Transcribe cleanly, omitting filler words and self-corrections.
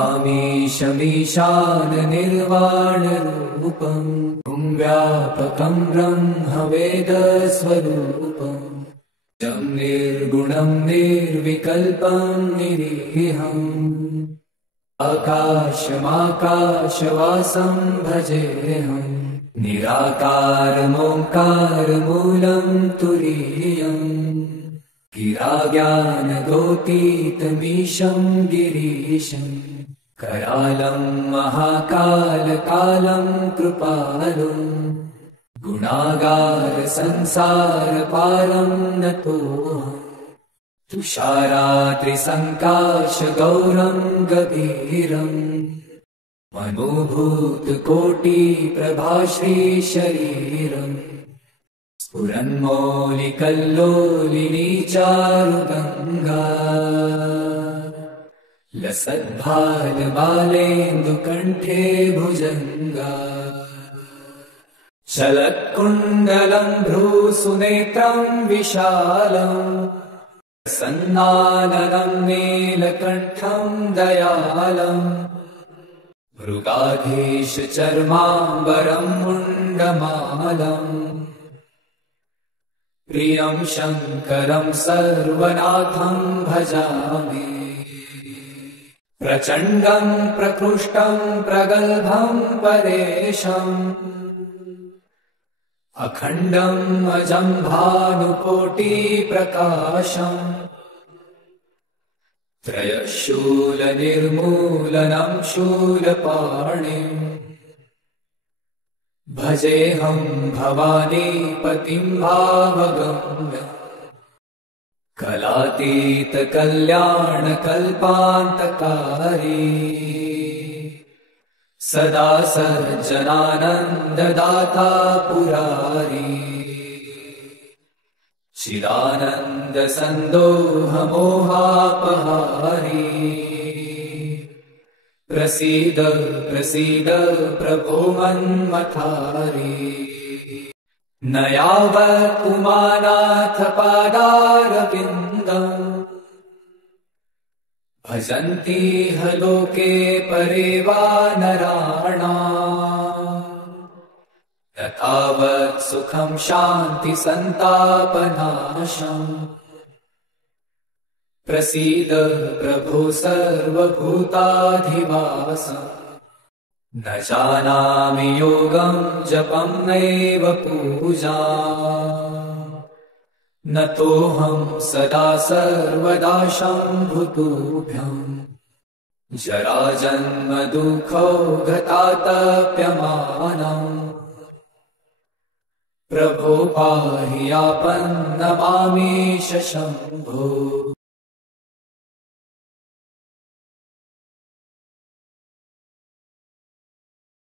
नमामीशमीशाननिर्वाणरूपम् व्यापकं ब्रह्मवेदस्वरूपम् तं निर्गुणं निर्विकल्पं निरीहम् आकाशमाकाशवासं भजेऽहम् निराकारमोङ्कारमूलं तुरीयम् गिराज्ञानगोतीतमीशं गिरीशम् करालं महाकालकालं कृपालुम् गुणागार संसारपारं नतोऽहम् तुषारात्रिसङ्काशगौरं गभीरम् मनोभूतकोटिप्रभाश्रीशरीरम् स्फुरन्मौलिकल्लोलिनी चारुगङ्गा लसद्भालबालेन्दुकण्ठे भुजङ्गा चलत्कुण्डलं भ्रूसुनेत्रं विशालम् सन्नाननं नीलकण्ठं दयालम् मृगाधीशचर्माम्बरं मुण्डमालम् प्रियं शङ्करं सर्वनाथं भजामि प्रचण्डं प्रकृष्टं प्रगल्भं परेशम् अखण्डम् अजं भानुकोटिप्रकाशम् त्रयशूलनिर्मूलनं शूलपाणिम् भजेऽहं भवानीपतिं भावगम्यम् कलातीतकल्याणकल्पान्तकारी सदा सज्जनानन्ददाता पुरारी चिदानन्दसन्दोहमोहापहारी प्रसीद प्रसीद प्रभो मन्मथारी न यावत् पुमानाथ पादारविन्दम् भजन्तीह लोके परे वा नराणाम् न तावत् सुखं शान्ति सन्तापनाशम् प्रसीद प्रभो सर्वभूताधिवासम् न जानामि योगं जपं नैव पूजाम् न तोऽहं सदा सर्वदा शम्भुतुभ्यम् जराजन्मदुःखौ गतातप्यमानम् प्रभो पाहि आपन्नमामीश शम्भो